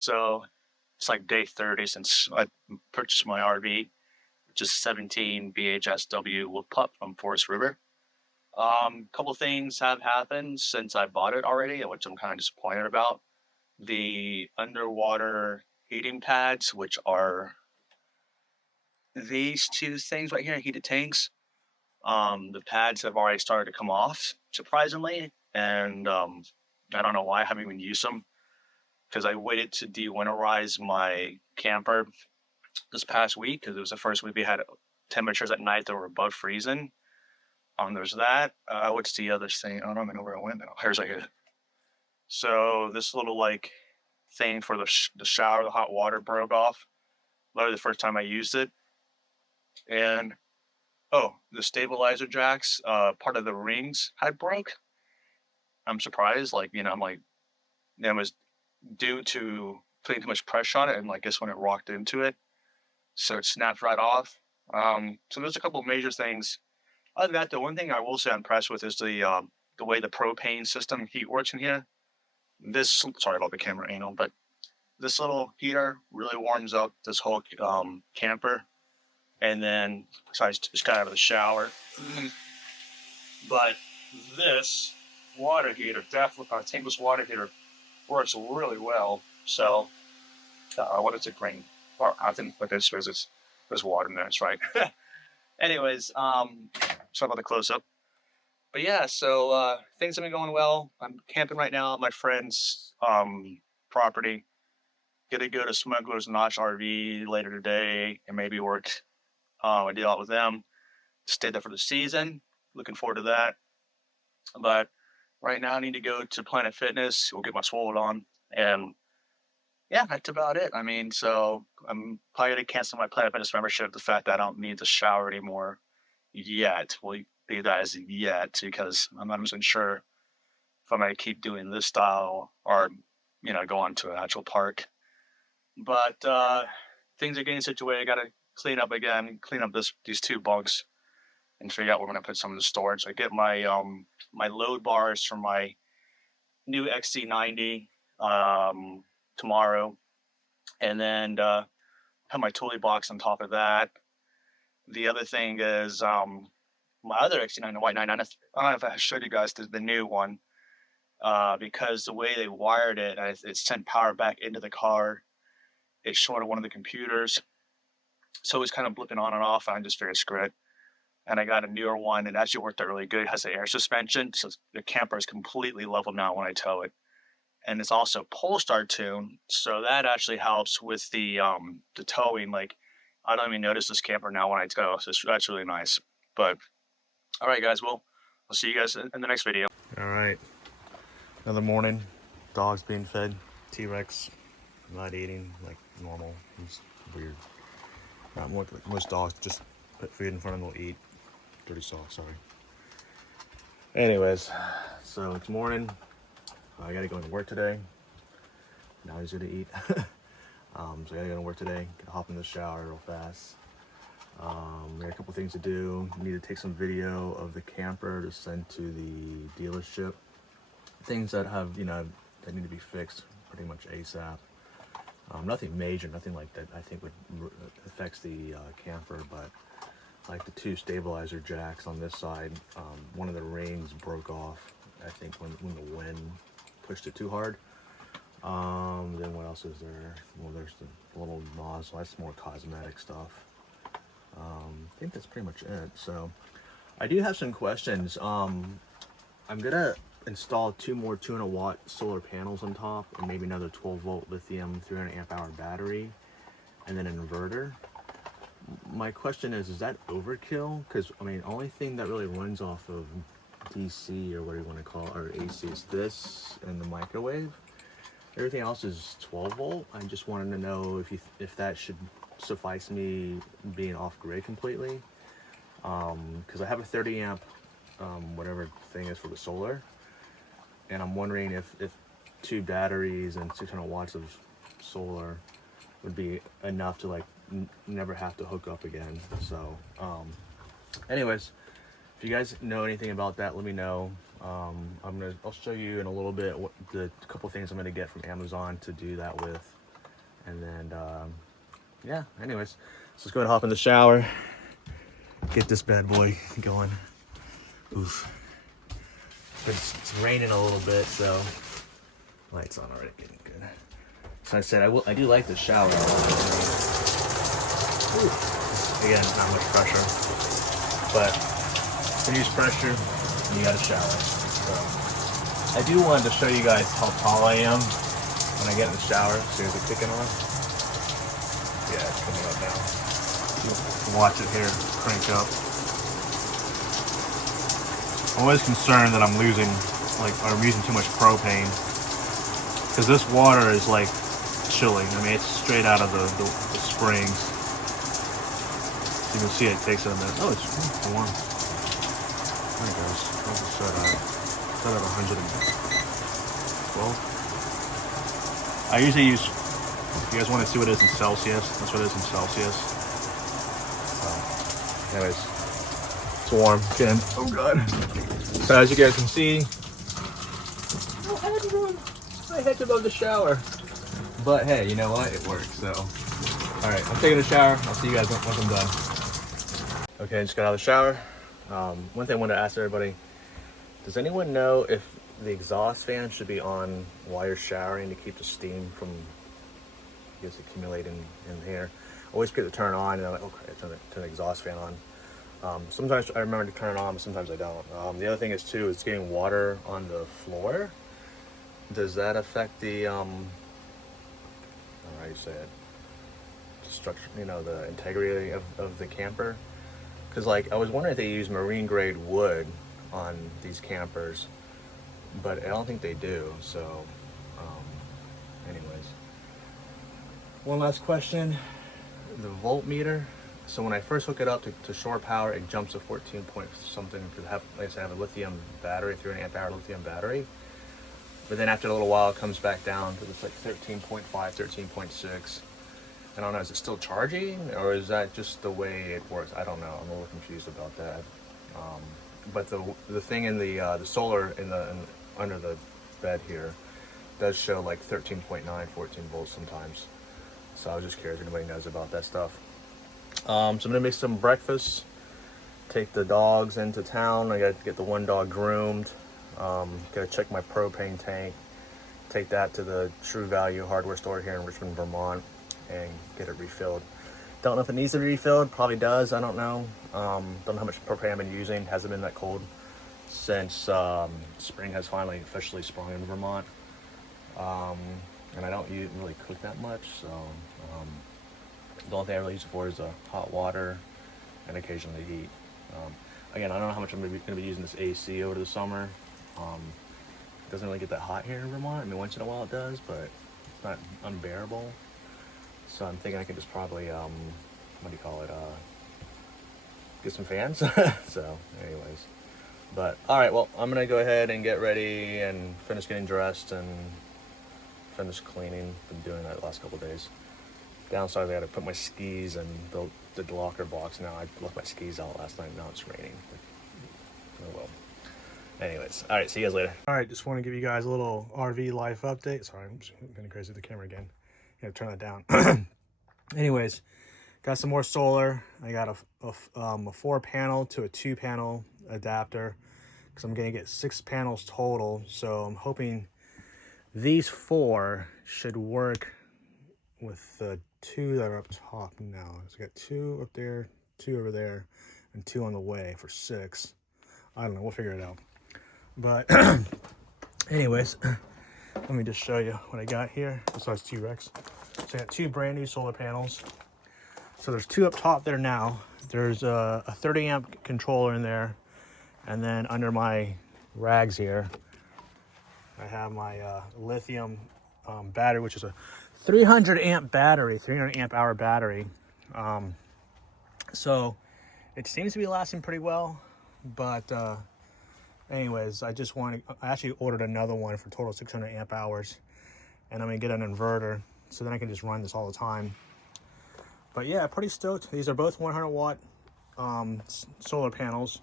So it's like day 30 since I purchased my RV, which is 17 BHSW Wolf Pup from Forest River. Couple things have happened since I bought it already, which I'm kind of disappointed about. The underwater heating pads, which are these two things right here, heated tanks. The pads have already started to come off, surprisingly, and I don't know why I haven't even used them because I waited to de-winterize my camper this past week because it was the first week we had temperatures at night that were above freezing. There's that. What's the other thing? I don't even know where it went now. Here's like a so this little like thing for the shower, the hot water broke off. Literally the first time I used it, and oh, the stabilizer jacks, part of the rings had broke. I'm surprised. Like I'm like it was due to putting too much pressure on it, and like guess when it rocked into it, so it snapped right off. So there's a couple of major things. Other than that, the one thing I will say I'm impressed with is the way the propane system heat works in here. This sorry about the camera angle, but this little heater really warms up this whole camper. And then besides just got out of the shower, but this water heater, definitely our tankless water heater, works really well. So what is it green? Well, I think what this is there's water in there. That's right. Anyways, sorry about the close up. But yeah, so things have been going well. I'm camping right now at my friend's property. Gonna go to Smuggler's Notch RV later today and maybe work a deal out with them. Stay there for the season. Looking forward to that. But right now I need to go to Planet Fitness. We'll get my swole on. And yeah, that's about it. I mean, so I'm probably gonna cancel my Planet Fitness membership. The fact that I don't need to shower anymore yet. We'll leave that as yet because I'm not even sure if I'm gonna keep doing this style or go on to an actual park. But things are getting situated. I gotta clean up again, clean up these two bunks and figure out where I'm gonna put some of the storage. I get my load bars from my new XC90 tomorrow, and then put my toilet box on top of that. The other thing is my other XC90 White 99. I don't know if I showed you guys the new one because the way they wired it, it sent power back into the car. It shorted one of the computers, so it was kind of blipping on and off. And I just figured screw it, and I got a newer one. It actually worked out really good. It has the air suspension, so the camper is completely level now when I tow it, and it's also Polestar tuned, so that actually helps with the towing. Like I don't even notice this camper now when I tow, so that's really nice. But all right, guys, well, I'll see you guys in the next video. All right, another morning. Dog's being fed. T-Rex not eating like normal. He's weird. Most dogs just put food in front of them, they'll eat. Dirty sock, sorry. Anyways, so it's morning. I gotta go into work today. Now he's gonna eat. So I gotta go to work today. Gotta hop in the shower real fast. We got a couple things to do. Need to take some video of the camper to send to the dealership. Things that have, that need to be fixed pretty much ASAP. Nothing major, nothing like that I think would affects the camper, but like the two stabilizer jacks on this side, one of the rings broke off, I think when the wind pushed it too hard. Then what else is there? Well, there's the little nozzle. That's more cosmetic stuff. I think that's pretty much it. So I do have some questions. I'm gonna install 2 more 200 watt solar panels on top and maybe another 12 volt lithium 300 amp hour battery and then an inverter. My question is that overkill? Because I mean, only thing that really runs off of DC or what do you want to call it, or AC, is this and the microwave. Everything else is 12 volt. I just wanted to know if that should suffice me being off grid completely. Because I have a 30 amp whatever thing is for the solar, and I'm wondering if 2 batteries and 600 watts of solar would be enough to like never have to hook up again. So anyways, if you guys know anything about that, let me know. I'll show you in a little bit what the couple things I'm going to get from Amazon to do that with. And then, yeah, anyways, so let's go ahead and hop in the shower, get this bad boy going. Oof. It's raining a little bit, so lights on already, getting good. So I said I do like the shower. Ooh. Again, not much pressure, but to use pressure, you got to shower. So I do want to show you guys how tall I am when I get in the shower. See if it's kicking on. Yeah, it's coming up now. Watch it here crank up. I'm always concerned that I'm losing, like, or I'm using too much propane, because this water is like chilling. I mean, it's straight out of the springs. You can see it takes a minute. Oh, it's warm. There it goes. What's it set at? Set at 112. I usually use, if you guys want to see what it is in Celsius, that's what it is in Celsius. Anyways, it's warm. Again. Oh god. So as you guys can see, my head's above the shower. But hey, you know what? It works. So, all right, I'm taking a shower. I'll see you guys once I'm done. Okay, I just got out of the shower. One thing I wanted to ask everybody: does anyone know if the exhaust fan should be on while you're showering to keep the steam from, I guess, accumulating in here? I always forget to turn it on, and I'm like, okay, turn the exhaust fan on. Sometimes I remember to turn it on, but sometimes I don't. The other thing is too, it's getting water on the floor. Does that affect the I don't know how you say it, the structure, you know, the integrity of the camper? Because, like, I was wondering if they use marine grade wood on these campers, but I don't think they do. So, anyways, one last question: the voltmeter. So when I first hook it up to shore power, it jumps to 14 point something. Like I said, I have a lithium battery, 300 amp hour lithium battery. But then after a little while, it comes back down to this like 13.5, 13.6. I don't know, is it still charging, or is that just the way it works? I don't know. I'm a little confused about that. But the thing in the solar under the bed here does show like 13.9, 14 volts sometimes. So I was just curious if anybody knows about that stuff. So I'm gonna make some breakfast, take the dogs into town. I gotta get the one dog groomed. Gotta check my propane tank, take that to the True Value hardware store here in Richmond, Vermont, and get it refilled. Don't know if it needs to be refilled, probably does, I don't know. Don't know how much propane I've been using, hasn't been that cold since spring has finally officially sprung in Vermont. And I don't really cook that much, so the only thing I really use it for is hot water and occasionally heat. Again, I don't know how much I'm going to be using this AC over the summer. It doesn't really get that hot here in Vermont. I mean, once in a while it does, but it's not unbearable. So I'm thinking I could just probably, what do you call it, get some fans. So anyways, but all right, well, I'm going to go ahead and get ready and finish getting dressed and finish cleaning. Been doing that the last couple of days. Downside, I got to put my skis in the locker box now. I left my skis out last night. Now it's raining. Oh well. Anyways, all right. See you guys later. All right. Just want to give you guys a little RV life update. Sorry, I'm just getting crazy with the camera again. Yeah, turn that down. Anyways, got some more solar. I got a 4-panel to a 2-panel adapter because I'm gonna get 6 panels total. So I'm hoping these 4 should work with the 2 that are up top now. So I got 2 up there, 2 over there, and 2 on the way for 6. I don't know, we'll figure it out. But anyways, let me just show you what I got here besides T-Rex. So I got 2 brand new solar panels. So there's 2 up top there now. There's a 30 amp controller in there, and then under my rags here I have my lithium battery, which is a 300 amp battery, 300 amp hour battery. So it seems to be lasting pretty well, but anyways, I actually ordered another one for total 600 amp hours, and I'm gonna get an inverter so then I can just run this all the time. But yeah, pretty stoked. These are both 100 watt solar panels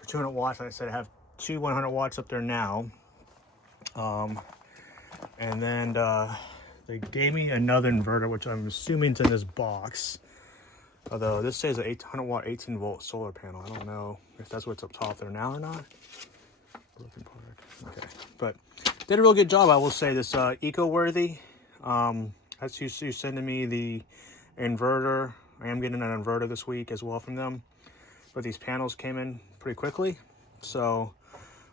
for 200 watts. Like I said, I have 2 100 watts up there now. And then they gave me another inverter, which I'm assuming is in this box. Although this says an 800 watt, 18 volt solar panel. I don't know if that's what's up top there now or not. Broken Park. Okay, but did a real good job, I will say. This EcoWorthy. That's you sending me the inverter. I am getting an inverter this week as well from them. But these panels came in pretty quickly. So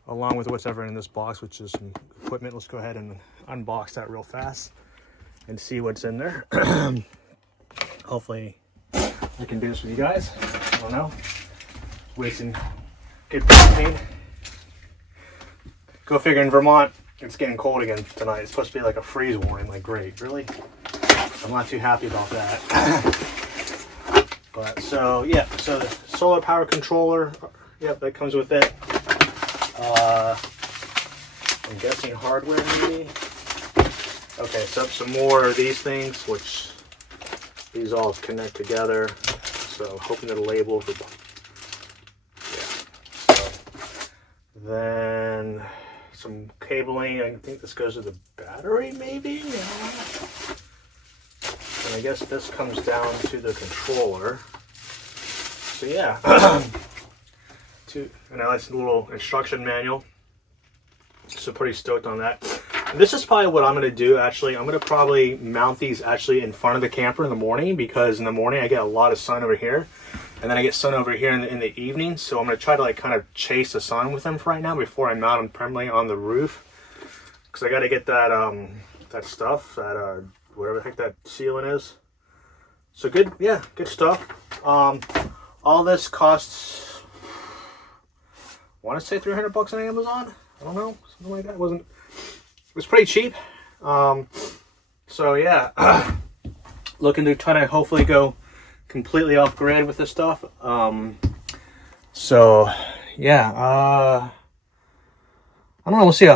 along with what's ever in this box, which is some equipment, let's go ahead and unbox that real fast and see what's in there. Hopefully I can do this with you guys. I don't know. Wasting good propane. Go figure, in Vermont, it's getting cold again tonight. It's supposed to be like a freeze warning. Like, great, really? I'm not too happy about that. But so yeah, so the solar power controller, yep, that comes with it. I'm guessing hardware maybe. Okay, so some more of these things, which these all connect together. So hoping to label the, yeah. So then some cabling. I think this goes to the battery maybe. Yeah. And I guess this comes down to the controller. So yeah, and I like a little instruction manual. So pretty stoked on that. And this is probably what I'm going to do actually. I'm going to probably mount these actually in front of the camper in the morning, because in the morning I get a lot of sun over here. And then I get sun over here in the evening. So I'm going to try to like kind of chase the sun with them for right now before I mount them permanently on the roof. Because I got to get that that stuff, that whatever the heck that sealant is. So good, yeah, good stuff. All this costs, I want to say $300 on Amazon. I don't know, something like that. It was pretty cheap. So yeah, looking to try to hopefully go completely off grid with this stuff. So yeah, I don't know. We'll see.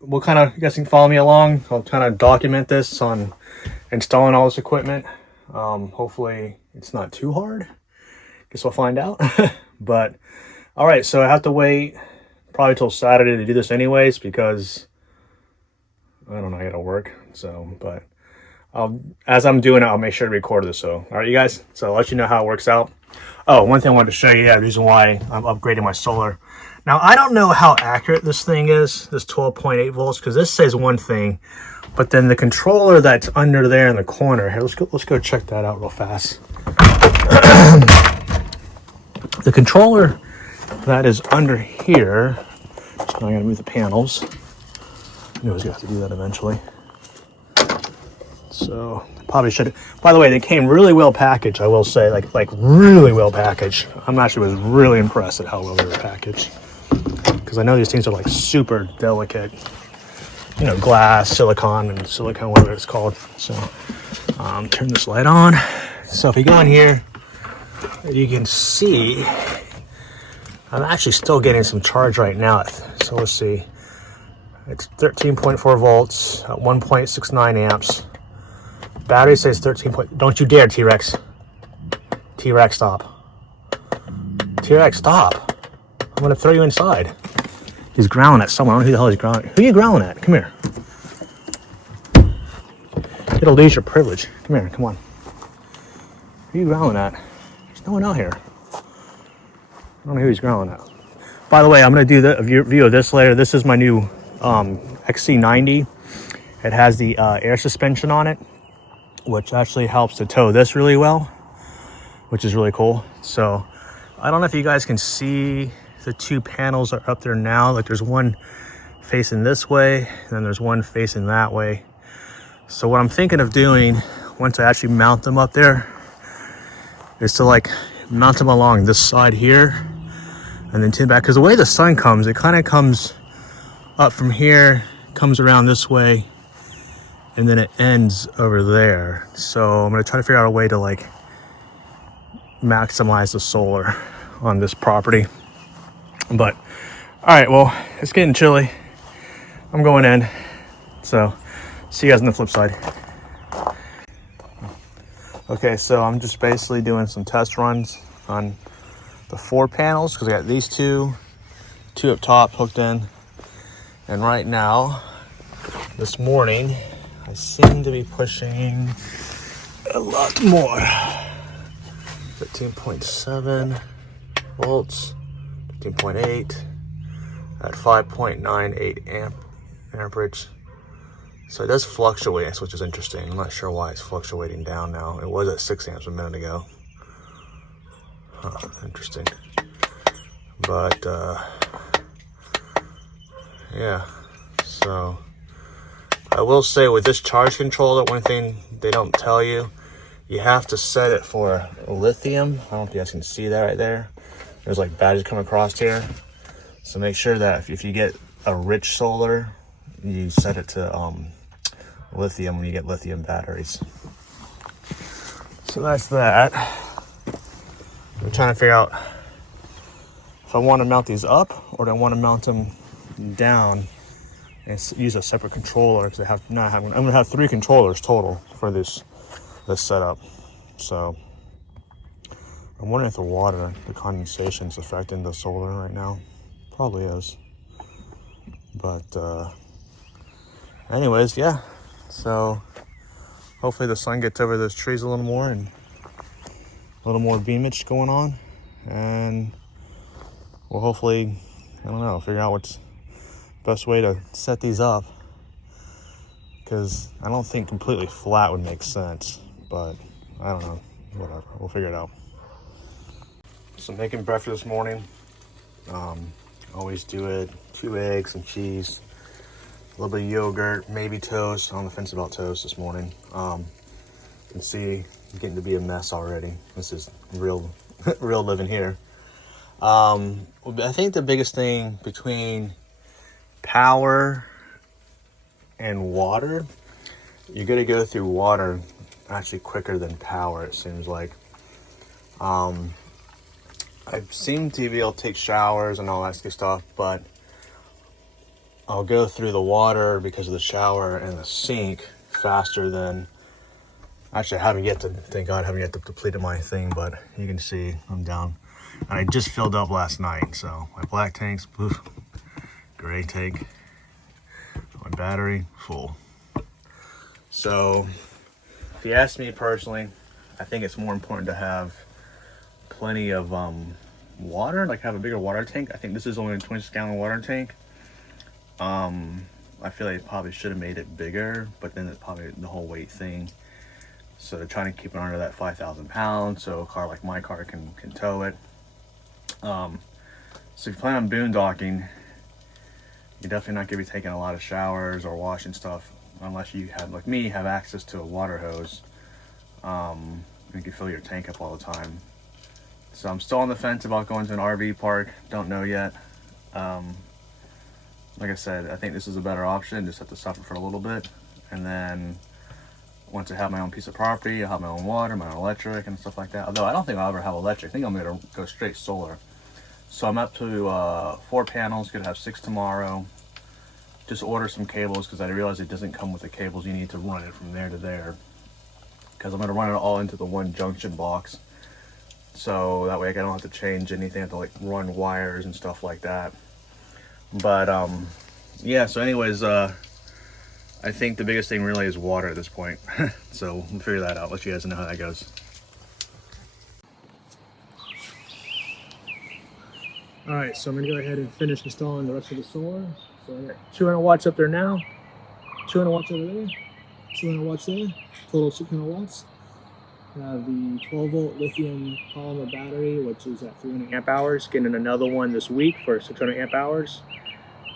We'll kind of, you guys can follow me along. I'll kind of document this on installing all this equipment. Hopefully it's not too hard. Guess we'll find out. But all right, so I have to wait probably till Saturday to do this anyways, because I don't know, I gotta work. So, but as I'm doing it, I'll make sure to record this. So all right, you guys, so I'll let you know how it works out. Oh, one thing I wanted to show you, yeah, the reason why I'm upgrading my solar. Now I don't know how accurate this thing is, this 12.8 volts, because this says one thing, but then the controller that's under there in the corner here, let's go check that out real fast. The controller that is under here, so I'm gonna move the panels. I knew I was gonna have to do that eventually. So probably should. By the way, they came really well packaged. I will say, like really well packaged. I'm actually was really impressed at how well they were packaged, because I know these things are like super delicate. You know, glass, silicone, whatever it's called. So turn this light on. So if you go in here, you can see I'm actually still getting some charge right now. So let's see. It's 13.4 volts at 1.69 amps. Battery says 13. Don't you dare, T-Rex. T-Rex, stop. T-Rex, stop. I'm gonna throw you inside. He's growling at someone. I don't know who the hell he's growling. Who are you growling at? Come here. It'll lose your privilege. Come here, come on. Who are you growling at? There's no one out here. I don't know who he's growling at. By the way, I'm going to do the view of this later. This is my new XC90. It has the air suspension on it, which actually helps to tow this really well, which is really cool. So I don't know if you guys can see the two panels are up there now. Like there's one facing this way, and then there's one facing that way. So what I'm thinking of doing once I actually mount them up there is to like mount them along this side here and then to the back, because the way the sun comes, it kind of comes up from here, comes around this way, and then it ends over there. So I'm going to try to figure out a way to like maximize the solar on this property. But all right, well, it's getting chilly. I'm going in, so see you guys on the flip side. Okay, so I'm just basically doing some test runs on the 4 panels, because I got these two up top hooked in. And right now, this morning, I seem to be pushing a lot more. 13.7 volts, 15.8 at 5.98 amperage. So it does fluctuate, which is interesting. I'm not sure why it's fluctuating down now. It was at 6 amps a minute ago. Huh, interesting. But yeah, so I will say with this charge controller, one thing they don't tell you, you have to set it for lithium. I don't know if you guys can see that right there. There's like badges come across here. So make sure that if you get a rich solar, you set it to lithium when you get lithium batteries. So that's that. I'm trying to figure out if I want to mount these up or do I want to mount them down and use a separate controller, because I'm going to have 3 controllers total for this setup. So I'm wondering if the water, the condensation is affecting the solar right now. Probably is. But anyways, yeah. So hopefully the sun gets over those trees a little more and a little more beamage going on, and we'll hopefully, I don't know, figure out what's best way to set these up, because I don't think completely flat would make sense, but I don't know, whatever, we'll figure it out. So making breakfast this morning. Always do it, 2 eggs, some cheese, a little bit of yogurt, maybe toast. I'm on the fence about toast this morning. You can see it's getting to be a mess already. This is real living here. I think the biggest thing between power and water, you're going to go through water actually quicker than power, it seems like. I seem to be able to take showers and all that good stuff, but I'll go through the water because of the shower and the sink faster than, actually I haven't yet to, thank God I haven't yet depleted my thing, but you can see I'm down. And I just filled up last night, so my black tank's poof, gray tank, my battery full. So if you ask me personally, I think it's more important to have plenty of water, like have a bigger water tank. I think this is only a 26-gallon water tank. I feel like probably should have made it bigger, but then it's probably the whole weight thing. So they're trying to keep it under that 5,000 pounds, so a car like my car can tow it. So if you plan on boondocking, you're definitely not going to be taking a lot of showers or washing stuff unless you have, like me, have access to a water hose. You can fill your tank up all the time. So I'm still on the fence about going to an RV park. Don't know yet. Like I said, I think this is a better option. Just have to suffer for a little bit, and then once I have my own piece of property, I'll have my own water, my own electric, and stuff like that. Although I don't think I'll ever have electric. I think I'm going to go straight solar. So I'm up to 4 panels. Gonna have 6 tomorrow. Just order some cables because I realize it doesn't come with the cables. You need to run it from there to there, because I'm going to run it all into the one junction box. So that way I don't have to change anything. I have to like run wires and stuff like that. But yeah, so anyways, I think the biggest thing really is water at this point. So we'll figure that out, let you guys know how that goes. Alright, so I'm gonna go ahead and finish installing the rest of the solar. So I got 200 watts up there now, 200 watts over there, 200 watts there, total 600 watts. I have the 12 volt lithium polymer battery, which is at 300 amp hours. Getting another one this week for 600 amp hours.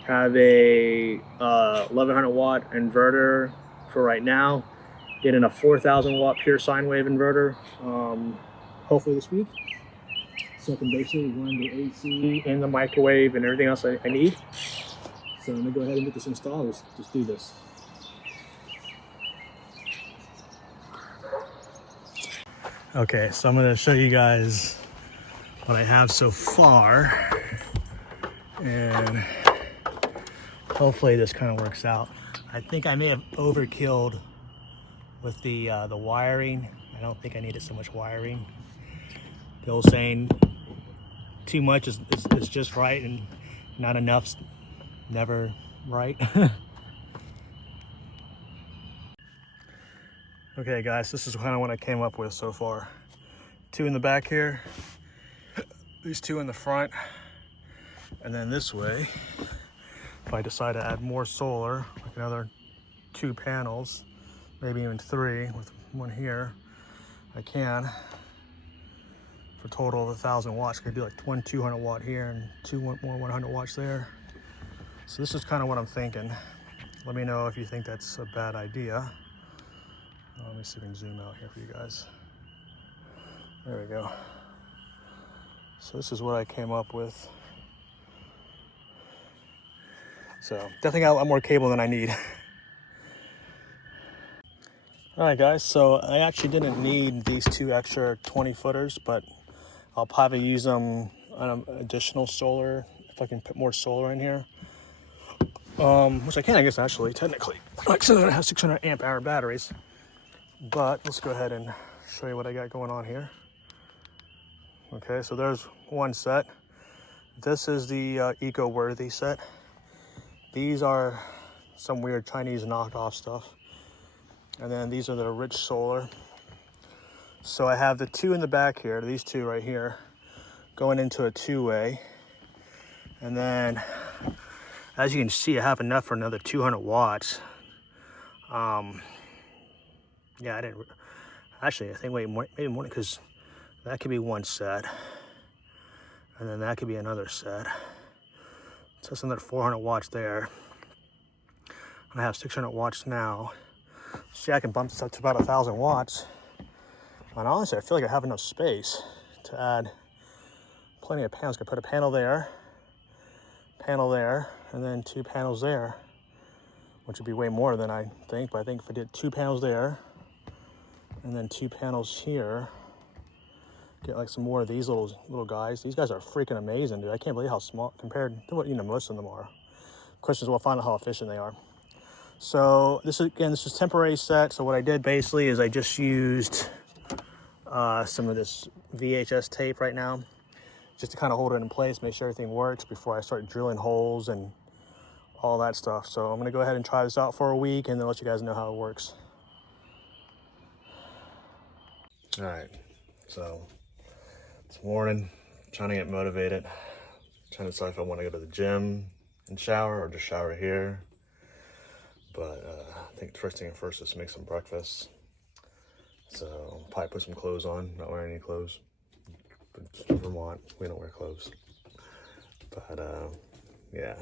Have a 1100 watt inverter for right now. Getting a 4000 watt pure sine wave inverter, hopefully this week. So I can basically run the AC and the microwave and everything else I need. So I'm gonna go ahead and get this installed. Let's just do this. Okay, so I'm gonna show you guys what I have so far, and hopefully this kind of works out. I think I may have overkilled with the wiring. I don't think I needed so much wiring. The old saying, too much is just right, and not enough's never right. Okay guys, this is kind of what I came up with so far. 2 in the back here, these 2 in the front, and then this way, if I decide to add more solar, like another 2 panels, maybe even 3 with one here, I can, for a total of 1,000 watts. I could do like one 200 watt here and 2 more 100 watts there. So this is kind of what I'm thinking. Let me know if you think that's a bad idea. Let me see if we can zoom out here for you guys. There we go. So this is what I came up with. So definitely got a lot more cable than I need. All right guys, so I actually didn't need these 2 extra 20 footers, but I'll probably use them on additional solar if I can put more solar in here. Which I can, I guess, actually, technically. Like, so I have 600 amp hour batteries. But let's go ahead and show you what I got going on here. Okay, so there's one set. This is the eco-worthy set. These are some weird Chinese knockoff stuff. And then these are the rich solar. So I have the 2 in the back here, these 2 right here, going into a 2-way. And then, as you can see, I have enough for another 200 watts. Yeah, I didn't, actually, I think maybe more, because that could be one set. And then that could be another set. So that's another 400 watts there. And I have 600 watts now. See, I can bump this up to about 1,000 watts. And honestly, I feel like I have enough space to add plenty of panels. I could put a panel there, and then 2 panels there, which would be way more than I think. But I think if I did 2 panels there, and then 2 panels here, get like some more of these little guys. These guys are freaking amazing, dude. I can't believe how small compared to what most of them are. Question is, we'll find out how efficient they are. So this is temporary set. So what I did basically is I just used some of this VHS tape right now, just to kind of hold it in place, make sure everything works before I start drilling holes and all that stuff. So I'm gonna go ahead and try this out for a week and then let you guys know how it works. All right, so it's morning, trying to get motivated, trying to decide if I want to go to the gym and shower or just shower here. But I think the first thing first is to make some breakfast. So probably put some clothes on, not wearing any clothes. In Vermont, we don't wear clothes. But yeah,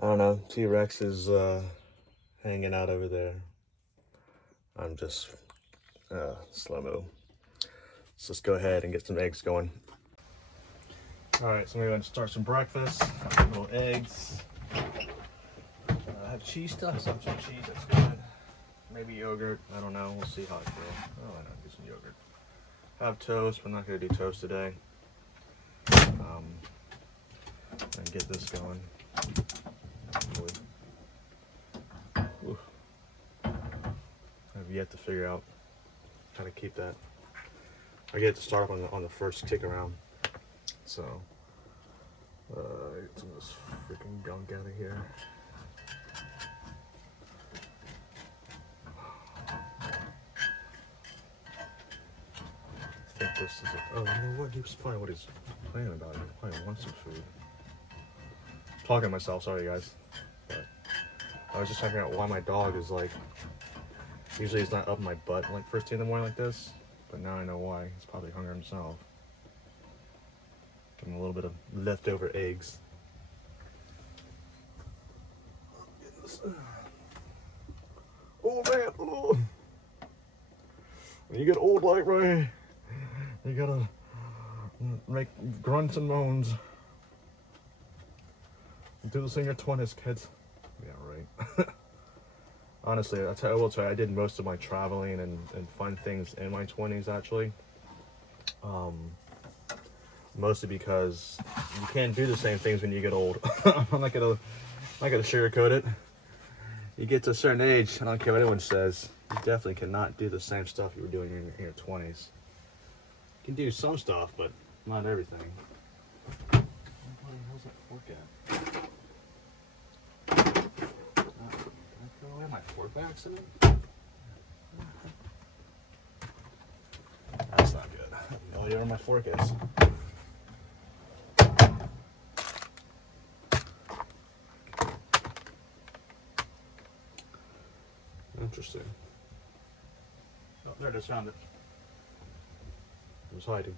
I don't know, T-Rex is hanging out over there. I'm just slow-mo. So let's go ahead and get some eggs going. All right, so I'm going to start some breakfast. Little eggs. I have cheese stuff, some cheese, that's good. Maybe yogurt, I don't know, we'll see how I feel. Oh, why not do some yogurt. I have toast, but I'm not going to do toast today. And get this going. Ooh. I have yet to figure out how to keep that. I get to start on the first kick around. So, get some of this freaking gunk out of here. I think this is it. Oh, you know what? He was probably what he's playing about. He probably wants some food. Talking to myself, sorry guys. But I was just trying to figure out why my dog is like, usually he's not up my butt like first thing in the morning like this. But now I know why. He's probably hungry himself. Give him a little bit of leftover eggs. Oh man, oh. When you get old like Ray, you gotta make grunts and moans. Do this in your 20s, kids. Yeah, right. Honestly, I will tell you, I did most of my traveling and fun things in my 20s, actually. Mostly because you can't do the same things when you get old. I'm not gonna sugarcoat it. You get to a certain age, I don't care what anyone says, you definitely cannot do the same stuff you were doing in your 20s. You can do some stuff, but not everything. Where the hell's that fork at? Did I throw away my fork by accident? tell you where my fork is. Interesting. Oh, there, I just found it. It was hiding.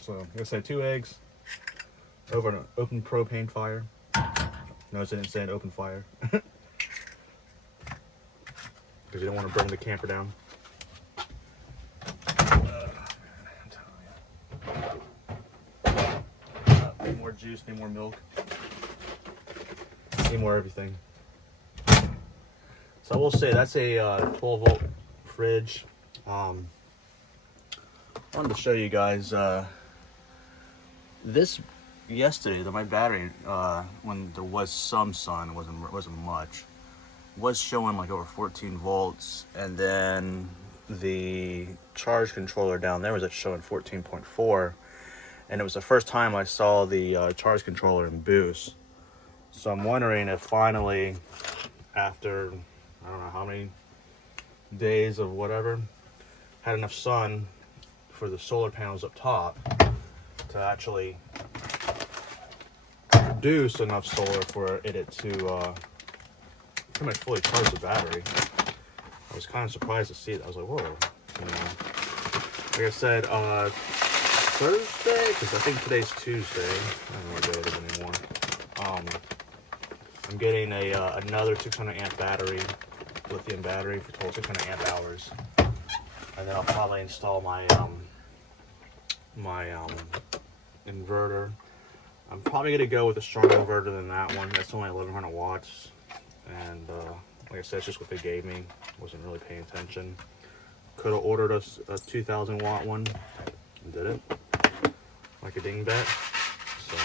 So, like I said, 2 eggs over an open propane fire. Notice I didn't say an open fire. Because you don't want to burn the camper down. Need more juice, need more milk. Need more everything. So I will say that's a 12-volt fridge. I wanted to show you guys this yesterday. That my battery, when there was some sun, wasn't much, was showing like over 14 volts, and then the charge controller down there was showing 14.4, and it was the first time I saw the charge controller in boost. So I'm wondering if finally, after I don't know how many days of whatever, had enough sun for the solar panels up top to actually produce enough solar for it to pretty much fully charge the battery. I was kind of surprised to see it. I was like, whoa, you know. Like I said, Thursday, because I think today's Tuesday. I don't know what day it is anymore. I'm getting another 600 amp battery, lithium battery for total 600 amp hours, and then I'll probably install my inverter. I'm probably gonna go with a stronger inverter than that one. That's only 1100 watts, and like I said, it's just what they gave me. Wasn't really paying attention. Could have ordered a 2000 watt one and did it like a dingbat. So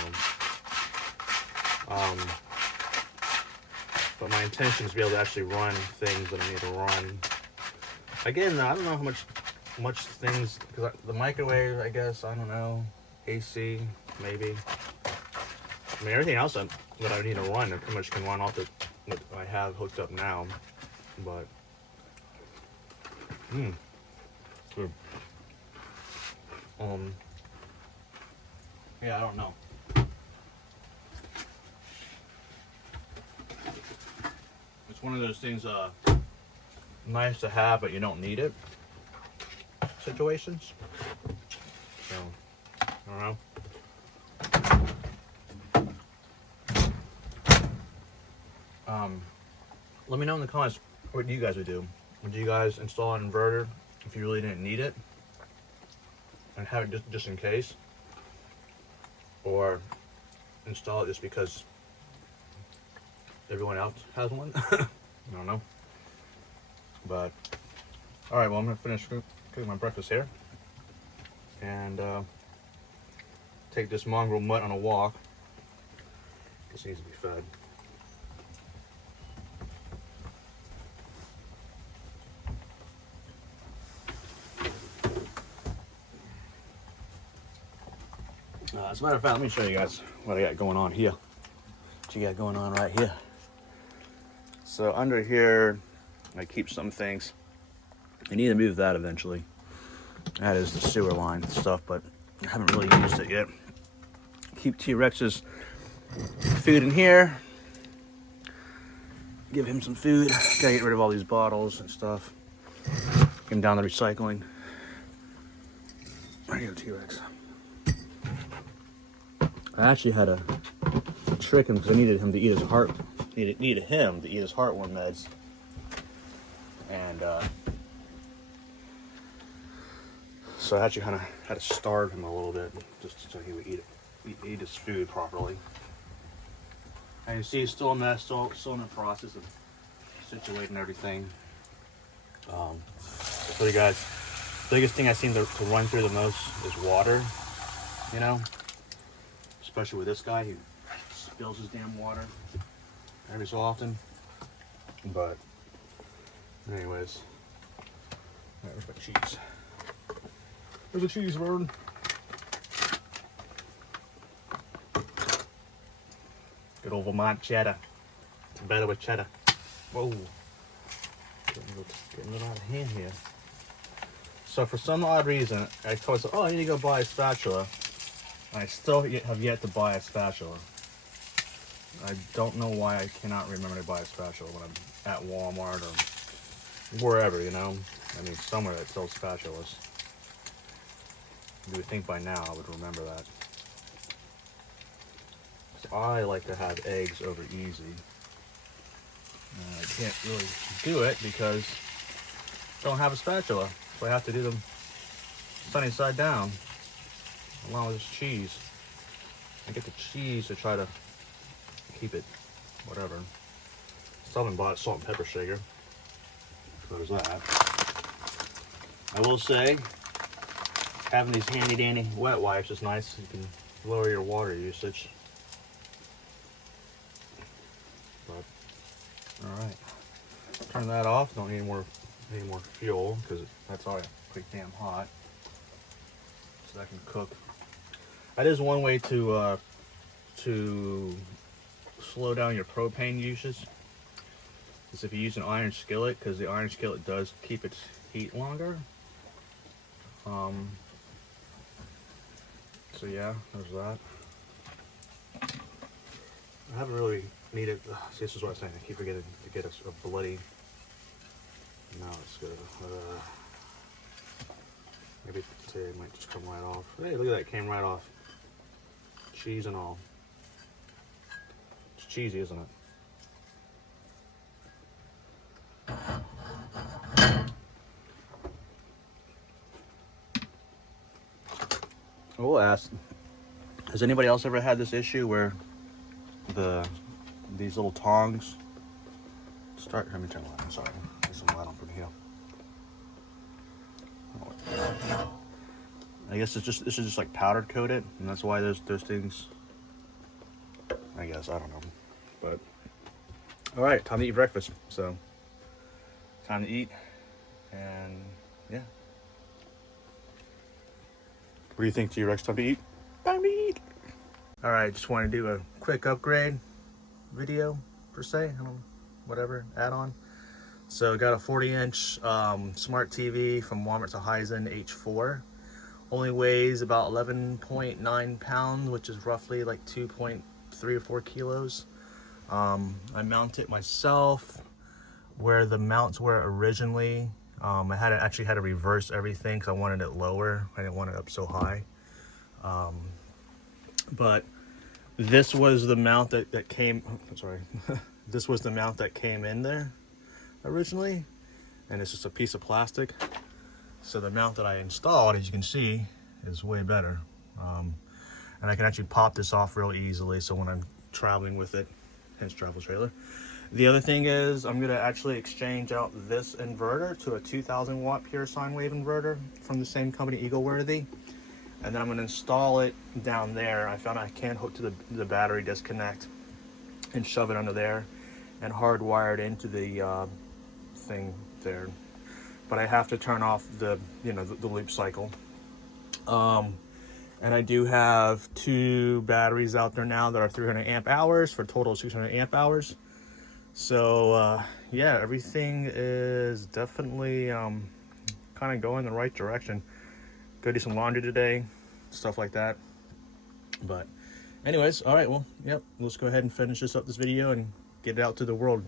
but my intention is to be able to actually run things that I need to run. Again, I don't know how much things, because the microwave, I guess, I don't know, AC, maybe. I mean, everything else that I need to run, I pretty much can run off what I have hooked up now. But, good. Yeah, I don't know. It's one of those things, nice to have, but you don't need it situations. So, I don't know. Let me know in the comments what you guys would do. Would you guys install an inverter if you really didn't need it and have it just in case, or install it just because everyone else has one? I don't know. But all right, well, I'm gonna finish cooking my breakfast here and take this mongrel mutt on a walk. This needs to be fed. As a matter of fact, let me show you guys what I got going on here. What you got going on right here. So under here, I keep some things. I need to move that eventually. That is the sewer line stuff, but I haven't really used it yet. Keep T-Rex's food in here. Give him some food. Gotta get rid of all these bottles and stuff. Get him down the recycling. There you go, T-Rex. I actually had to trick him because I needed him to eat his needed him to eat his heartworm meds, and so I actually kind of had to starve him a little bit just so he would eat his food properly. And you see, he's still in that, still in the process of situating everything. So you guys, the biggest thing I seem to run through the most is water. You know. Especially with this guy, he spills his damn water every so often. But, anyways, there's my cheese. There's a cheese bird. Good old Vermont cheddar. It's better with cheddar. Whoa. getting it out of hand here. So for some odd reason, I told myself, oh, I need to go buy a spatula. I still have yet to buy a spatula. I don't know why I cannot remember to buy a spatula when I'm at Walmart or wherever, you know. I mean, somewhere that sells spatulas. You would think by now I would remember that. So I like to have eggs over easy. I can't really do it because I don't have a spatula. So I have to do them sunny side down, along with this cheese. I get the cheese to try to keep it, whatever. Someone bought salt and pepper shaker. So there's that. I will say, having these handy dandy wet wipes is nice. You can lower your water usage. But, all right. Turn that off. Don't need any more fuel because that's already pretty damn hot. So that can cook. That is one way to slow down your propane usage. Is if you use an iron skillet, because the iron skillet does keep its heat longer. So yeah, there's that. I haven't really needed. See, this is what I was saying. I keep forgetting to get a bloody. No, it's good. Maybe today it might just come right off. Hey, look at that, it came right off. Cheese and all. It's cheesy, isn't it? I will ask, has anybody else ever had this issue where these little tongs start? Let me turn the light. I'm sorry. Get some light on from here. I guess this is just like powdered coated, and that's why those things. I guess I don't know, but all right, time to eat breakfast. So time to eat, and yeah. What do you think, T-Rex? Time to eat? Time to eat. All right, just want to do a quick upgrade video per se. I don't know, whatever add-on. So got a 40-inch smart TV from Walmart to Hisense H4. Only weighs about 11.9 pounds, which is roughly like 2.3 or 4 kilos. I mount it myself where the mounts were originally. I actually had to reverse everything because I wanted it lower. I didn't want it up so high. But this was the mount that came. I'm sorry. This was the mount that came in there originally, and it's just a piece of plastic. So the mount that I installed, as you can see, is way better. And I can actually pop this off real easily, so when I'm traveling with it, hence travel trailer. The other thing is I'm gonna actually exchange out this inverter to a 2000 watt pure sine wave inverter from the same company, Eagleworthy. And then I'm gonna install it down there. I found I can't hook to the battery disconnect and shove it under there and hardwire it into the thing there. But I have to turn off the loop cycle. And I do have 2 batteries out there now that are 300 amp hours for a total of 600 amp hours. So yeah, everything is definitely kind of going in the right direction. Go do some laundry today, stuff like that. But anyways, all right, well, yep, let's go ahead and finish this video and get it out to the world.